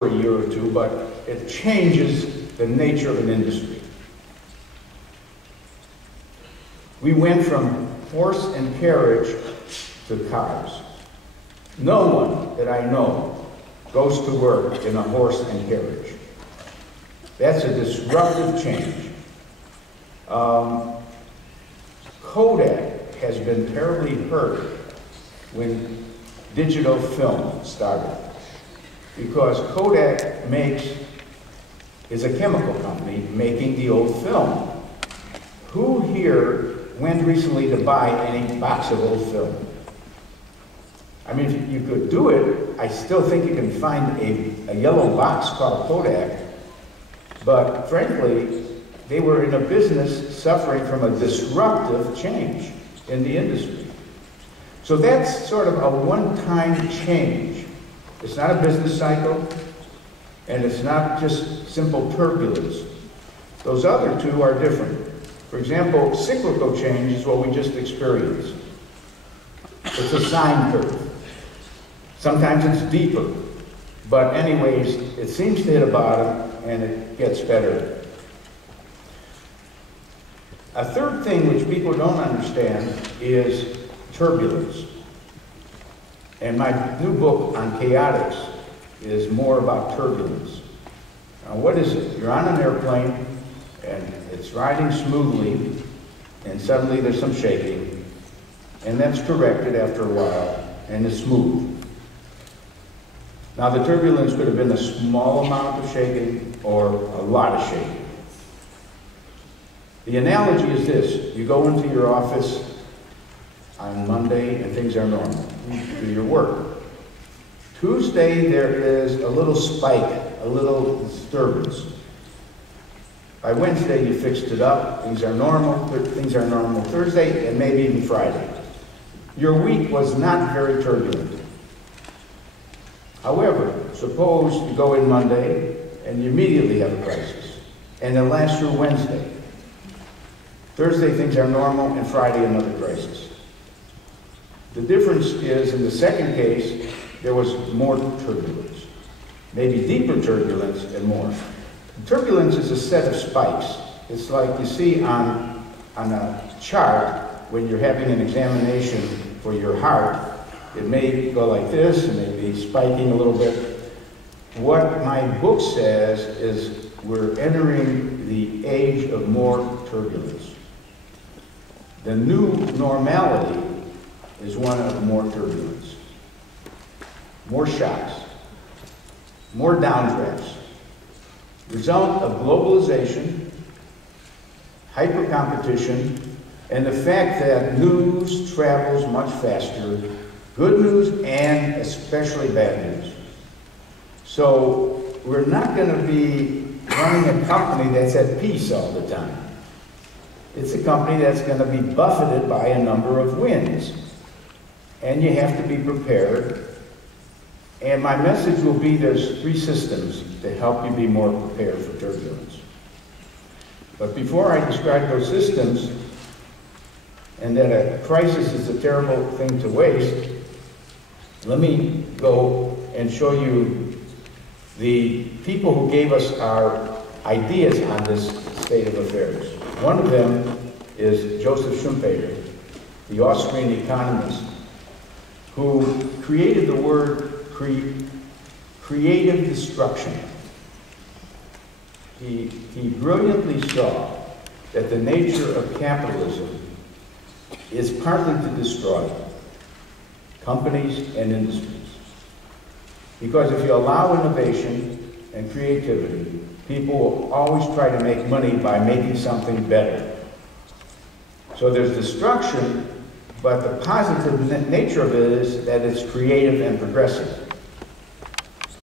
a year or two, but it changes the nature of an industry. We went from horse and carriage to cars. No one that I know goes to work in a horse and carriage. That's a disruptive change. Kodak has been terribly hurt when digital film started, because Kodak is a chemical company making the old film. Who here went recently to buy any box of old film? I mean, if you could do it, I still think you can find a yellow box called Kodak, but frankly, they were in a business suffering from a disruptive change in the industry. So that's sort of a one-time change. It's not a business cycle, and it's not just simple turbulence. Those other two are different. For example, cyclical change is what we just experienced. It's a sine curve. Sometimes it's deeper, but anyways, it seems to hit a bottom and it gets better. A third thing which people don't understand is turbulence. And my new book on chaotics is more about turbulence. Now, what is it? You're on an airplane and it's riding smoothly, and suddenly there's some shaking, and that's corrected after a while, and it's smooth. Now, the turbulence could have been a small amount of shaking or a lot of shaking. The analogy is this: you go into your office on Monday and things are normal. You do your work. Tuesday there is a little spike, a little disturbance. By Wednesday you fixed it up, things are normal Thursday, and maybe even Friday. Your week was not very turbulent. However, suppose you go in Monday and you immediately have a crisis, and it lasts through Wednesday. Thursday things are normal, and Friday another crisis. The difference is, in the second case, there was more turbulence, maybe deeper turbulence and more. Turbulence is a set of spikes. It's like you see on a chart when you're having an examination for your heart. It may go like this, and may be spiking a little bit. What my book says is we're entering the age of more turbulence. The new normality is one of more turbulence, more shocks, more downdrafts. Result of globalization, hyper-competition, and the fact that news travels much faster, good news and especially bad news. So we're not going to be running a company that's at peace all the time. It's a company that's going to be buffeted by a number of winds. And you have to be prepared. And my message will be there's three systems to help you be more prepared for turbulence. But before I describe those systems, and that a crisis is a terrible thing to waste, let me go and show you the people who gave us our ideas on this state of affairs. One of them is Joseph Schumpeter, the Austrian economist, who created the word creative destruction. He brilliantly saw that the nature of capitalism is partly to destroy companies and industries. Because if you allow innovation and creativity, people will always try to make money by making something better. So there's destruction, but the positive nature of it is that it's creative and progressive.